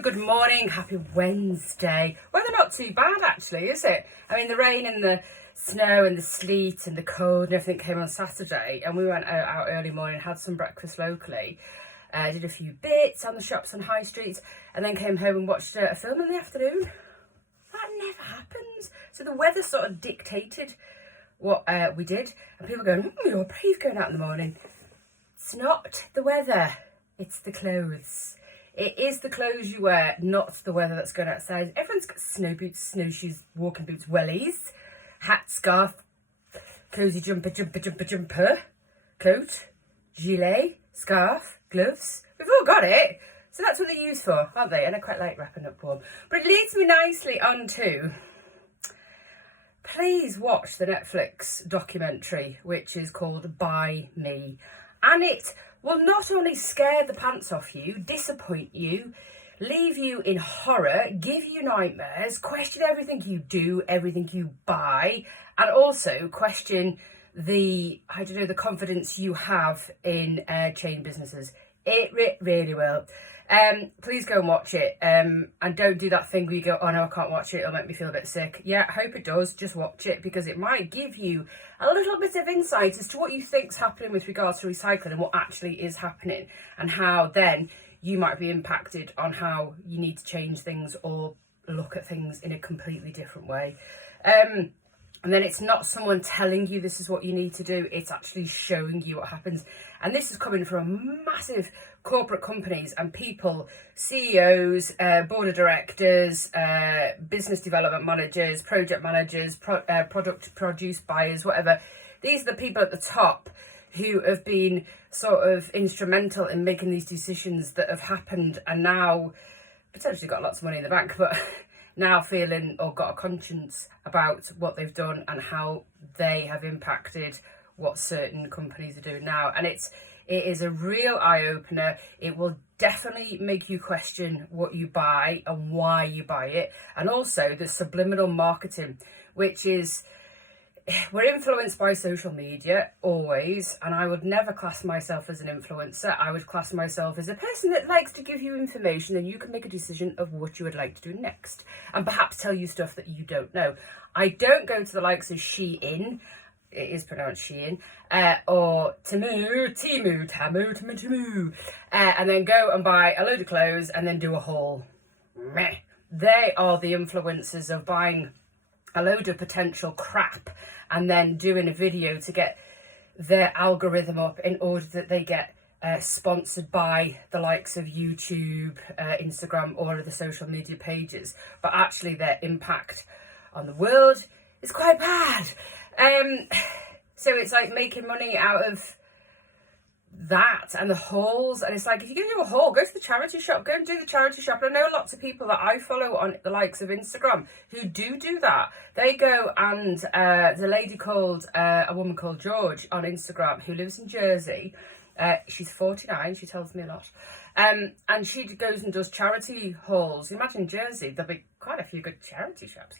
good morning, happy Wednesday. Weather not too bad actually, is it? I mean, the rain and the snow and the sleet and the cold and everything came on Saturday, and we went out early morning, had some breakfast locally, did a few bits on the shops and high streets, and then came home and watched a film in the afternoon. That never happens. So the weather sort of dictated what we did, and people going, you're brave going out in the morning. It's not the weather, it's the clothes. It is the clothes you wear, not the weather that's going outside. Everyone's got snow boots, snowshoes, walking boots, wellies, hat, scarf, cosy jumper, coat, gilet, scarf, gloves. We've all got it. So that's what they're used for, aren't they? And I quite like wrapping up warm. But it leads me nicely on to, please watch the Netflix documentary, which is called By Me. And it will not only scare the pants off you, disappoint you, leave you in horror, give you nightmares, question everything you do, everything you buy, and also question the confidence you have in chain businesses. It really will. Please go and watch it, and don't do that thing where you go, oh no, I can't watch it, it'll make me feel a bit sick. Yeah, I hope it does. Just watch it, because it might give you a little bit of insight as to what you think's happening with regards to recycling and what actually is happening, and how then you might be impacted on how you need to change things or look at things in a completely different way. And then it's not someone telling you this is what you need to do, it's actually showing you what happens. And this is coming from massive corporate companies and people, CEOs, board of directors, business development managers, project managers, produce buyers, whatever. These are the people at the top who have been sort of instrumental in making these decisions that have happened, and now potentially got lots of money in the bank, but now feeling or got a conscience about what they've done and how they have impacted what certain companies are doing now. And it is a real eye-opener. It will definitely make you question what you buy and why you buy it. And also the subliminal marketing, which is, we're influenced by social media always, and I would never class myself as an influencer. I would class myself as a person that likes to give you information, and you can make a decision of what you would like to do next, and perhaps tell you stuff that you don't know. I don't go to the likes of Shein, it is pronounced Shein, or Temu, and then go and buy a load of clothes and then do a haul. Meh. They are the influencers of buying a load of potential crap and then doing a video to get their algorithm up in order that they get sponsored by the likes of YouTube, Instagram, or other social media pages. But actually their impact on the world is quite bad. So it's like making money out of that and the hauls, and it's like, if you're gonna do a haul, go to the charity shop, go and do the charity shop. And I know lots of people that I follow on the likes of Instagram who do that. They go, and there's a woman called George on Instagram who lives in Jersey. She's 49, she tells me a lot, and she goes and does charity hauls. Imagine Jersey, there'll be quite a few good charity shops,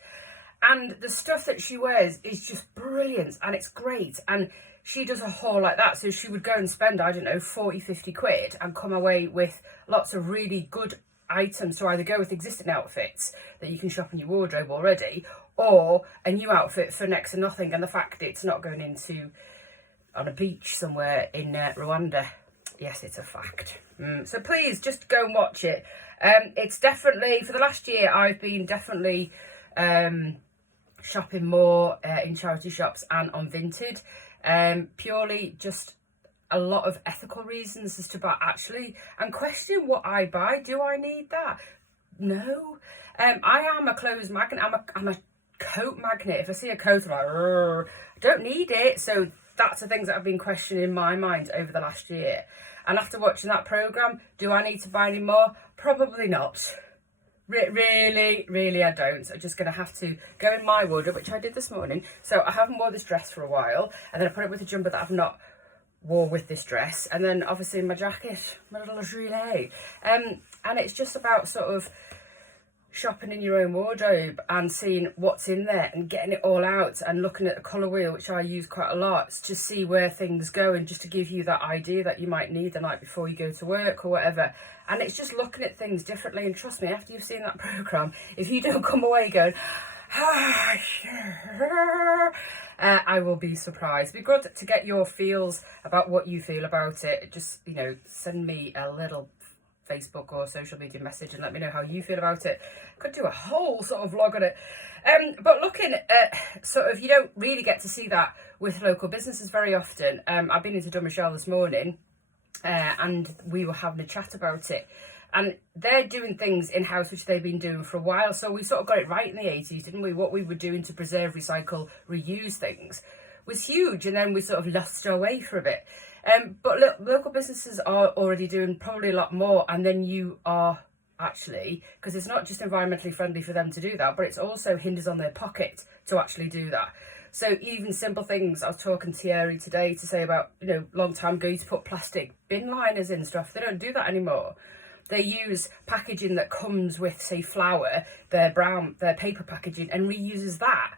and the stuff that she wears is just brilliant and it's great. And she does a haul like that, so she would go and spend, I don't know, 40-50 quid and come away with lots of really good items to either go with existing outfits that you can shop in your wardrobe already, or a new outfit for next to nothing, and the fact it's not going into on a beach somewhere in Rwanda. Yes, it's a fact. So please just go and watch it. It's definitely, for the last year, I've been definitely shopping more in charity shops and on Vinted. Purely just a lot of ethical reasons as to buy actually, and question what I buy. Do I need that? No. I am a clothes magnet. I'm a coat magnet. If I see a coat, I'm like, I don't need it. So that's the things that I've been questioning in my mind over the last year. And after watching that programme, do I need to buy any more? Probably not. Really, I don't. I'm just going to have to go in my wardrobe, which I did this morning. So I haven't worn this dress for a while, and then I put it with a jumper that I've not wore with this dress, and then obviously my jacket, my little gilet. And it's just about sort of shopping in your own wardrobe and seeing what's in there and getting it all out and looking at the colour wheel, which I use quite a lot, to see where things go and just to give you that idea that you might need the night before you go to work or whatever. And it's just looking at things differently. And trust me, after you've seen that programme, if you don't come away going, I will be surprised. It'd be good to get your feels about what you feel about it. Just, you know, send me a little Facebook or social media message and let me know how you feel about it. Could do a whole sort of vlog on it. But looking at sort of, you don't really get to see that with local businesses very often. I've been into Michelle this morning and we were having a chat about it. And they're doing things in-house which they've been doing for a while. So we sort of got it right in the 80s, didn't we? What we were doing to preserve, recycle, reuse things was huge. And then we sort of lost our way for a bit. But look, local businesses are already doing probably a lot more, and then you are actually, because it's not just environmentally friendly for them to do that, but it's also hinders on their pocket to actually do that. So even simple things, I was talking to Thierry today to say about, you know, long time ago you used to put plastic bin liners in stuff. They don't do that anymore. They use packaging that comes with, say, flour, their paper packaging, and reuses that.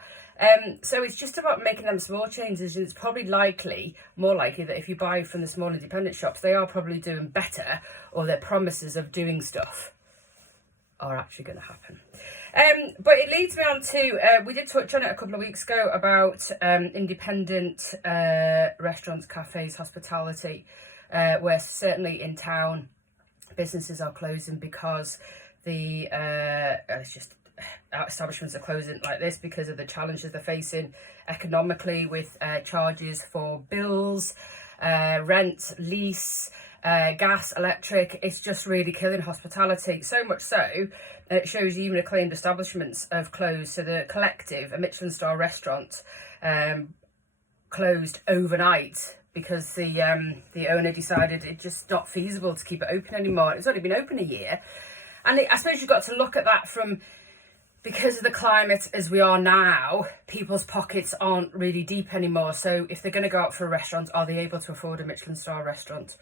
So it's just about making them small changes, and it's probably more likely that if you buy from the small independent shops, they are probably doing better, or their promises of doing stuff are actually going to happen. But it leads me on to, we did touch on it a couple of weeks ago about independent restaurants, cafes, hospitality, where certainly in town businesses are closing because establishments are closing like this because of the challenges they're facing economically with charges for bills, rent, lease, gas, electric. It's just really killing hospitality. So much so, it shows even acclaimed establishments have closed. So the Collective, a Michelin star restaurant, closed overnight because the owner decided it's just not feasible to keep it open anymore. It's only been open a year. And I suppose you've got to look at that from, because of the climate as we are now, people's pockets aren't really deep anymore. So if they're going to go out for a restaurant, are they able to afford a Michelin star restaurant?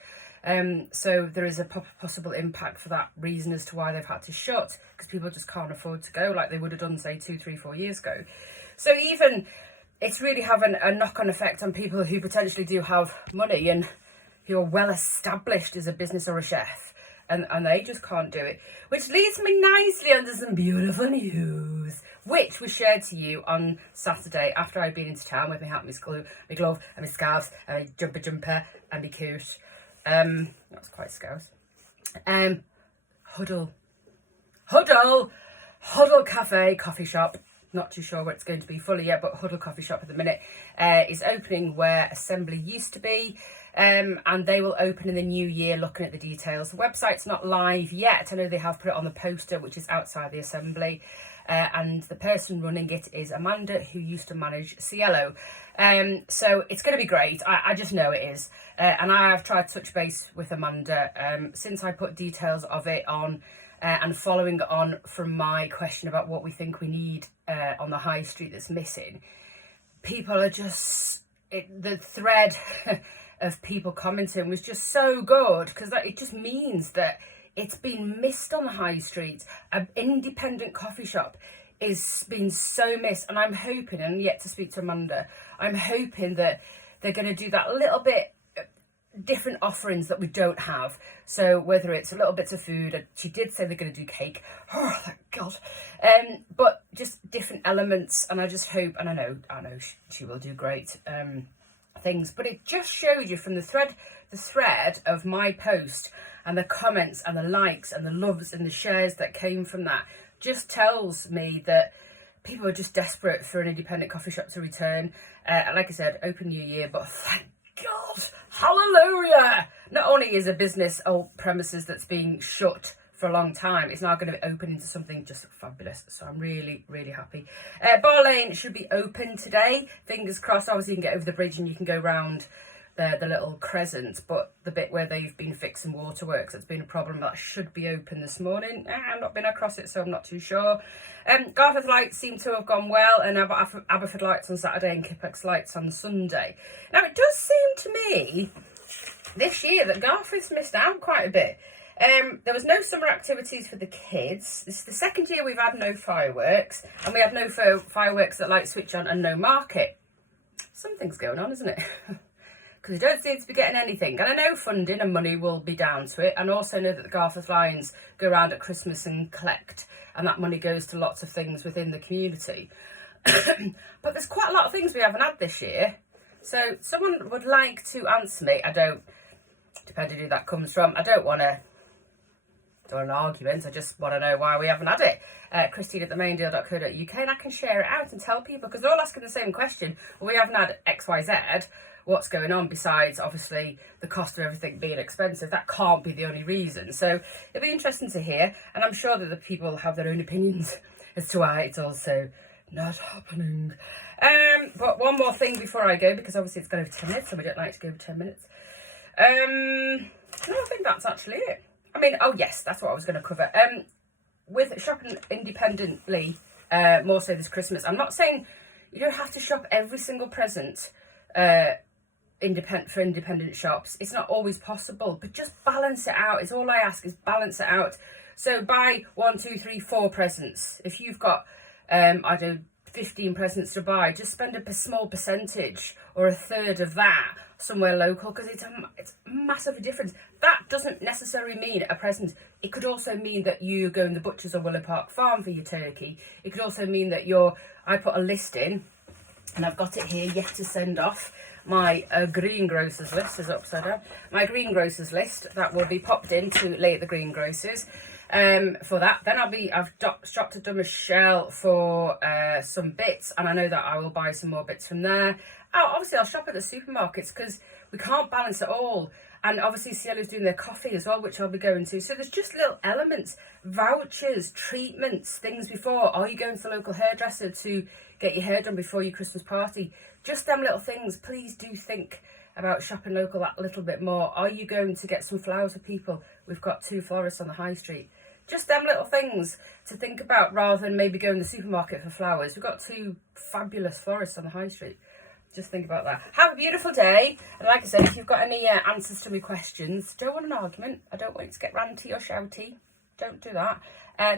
So there is a possible impact for that reason as to why they've had to shut, because people just can't afford to go like they would have done, say, 2, 3, 4 years ago. So even it's really having a knock-on effect on people who potentially do have money and who are well established as a business or a chef. And they just can't do it. Which leads me nicely onto some beautiful news, which was shared to you on Saturday after I'd been into town with my hat, my glove, and my scarves, and my jumper, and my coat. That was quite scarves. Huddle Cafe, coffee shop. Not too sure what it's going to be fully yet, but Huddle Coffee Shop at the minute is opening where Assembly used to be. And they will open in the new year, looking at the details. The website's not live yet. I know they have put it on the poster, which is outside the Assembly. And the person running it is Amanda, who used to manage Cielo. So it's going to be great. I just know it is. And I have tried to touch base with Amanda since I put details of it on. And following on from my question about what we think we need on the high street that's missing, people are just... the thread of people commenting was just so good, because it just means that it's been missed on the high street. An independent coffee shop is been so missed, and I'm hoping, and yet to speak to Amanda, I'm hoping that they're going to do that little bit different offerings that we don't have. So whether it's a little bits of food, she did say they're going to do cake, oh thank God, but just different elements. And I just hope, and I know she will do great things, but it just showed you from the thread of my post and the comments and the likes and the loves and the shares that came from that, just tells me that people are just desperate for an independent coffee shop to return. Like I said, open new year, but thank God, hallelujah! Not only is a business old premises that's being shut for a long time, it's now going to be open into something just fabulous. So I'm really, really happy. Bar Lane should be open today. Fingers crossed. Obviously, you can get over the bridge and you can go round the little crescent, but the bit where they've been fixing waterworks, that's been a problem, that should be open this morning. I've not been across it, so I'm not too sure. Garforth lights seem to have gone well, and Aberford lights on Saturday and Kippex lights on Sunday. Now, it does seem to me this year that Garforth's missed out quite a bit. There was no summer activities for the kids. This is the second year we've had no fireworks, and we have no fireworks at light switch on and no market. Something's going on, isn't it? Because we don't seem to be getting anything. And I know funding and money will be down to it, and also know that the Garforth Lions go around at Christmas and collect, and that money goes to lots of things within the community. But there's quite a lot of things we haven't had this year. So someone would like to answer me. I don't, depending who that comes from, I don't want to do an argument. I just want to know why we haven't had it. Christine at themaindeal.co.uk, and I can share it out and tell people, because they're all asking the same question. Well, we haven't had XYZ. What's going on besides, obviously, the cost of everything being expensive? That can't be the only reason. So it'll be interesting to hear, and I'm sure that the people have their own opinions as to why it's also not happening. But one more thing before I go, because obviously it's going over 10 minutes, and we don't like to go over 10 minutes. No, I think that's actually it. I mean, oh yes, that's what I was going to cover. With shopping independently, more so this Christmas, I'm not saying you don't have to shop every single present for independent shops. It's not always possible, but just balance it out. It's all I ask, is balance it out. So buy 1, 2, 3, 4 presents. If you've got, I don't know, 15 presents to buy, just spend a small percentage or a third of that somewhere local, because it's massively different. That doesn't necessarily mean a present. It could also mean that you go in the butcher's or Willow Park Farm for your turkey. It could also mean that I put a list in, and I've got it here yet to send off. My greengrocers list is upside down. My greengrocers list that will be popped into Lay at the Greengrocers. For that, then I've shopped at Michelle for some bits, and I know that I will buy some more bits from there. Oh, obviously I'll shop at the supermarkets, because we can't balance it all. And obviously Cielo's doing their coffee as well, which I'll be going to. So there's just little elements, vouchers, treatments, things before. Are you going to the local hairdresser to get your hair done before your Christmas party? Just them little things. Please do think about shopping local that little bit more. Are you going to get some flowers for people? We've got 2 florists on the high street. Just them little things to think about, rather than maybe going to the supermarket for flowers. We've got 2 fabulous florists on the high street. Just think about that. Have a beautiful day. And like I said, if you've got any answers to my questions, don't want an argument. I don't want you to get ranty or shouty. Don't do that.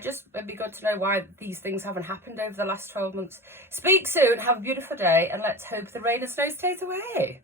Just it'd be good to know why these things haven't happened over the last 12 months. Speak soon. Have a beautiful day. And let's hope the rain and snow stays away.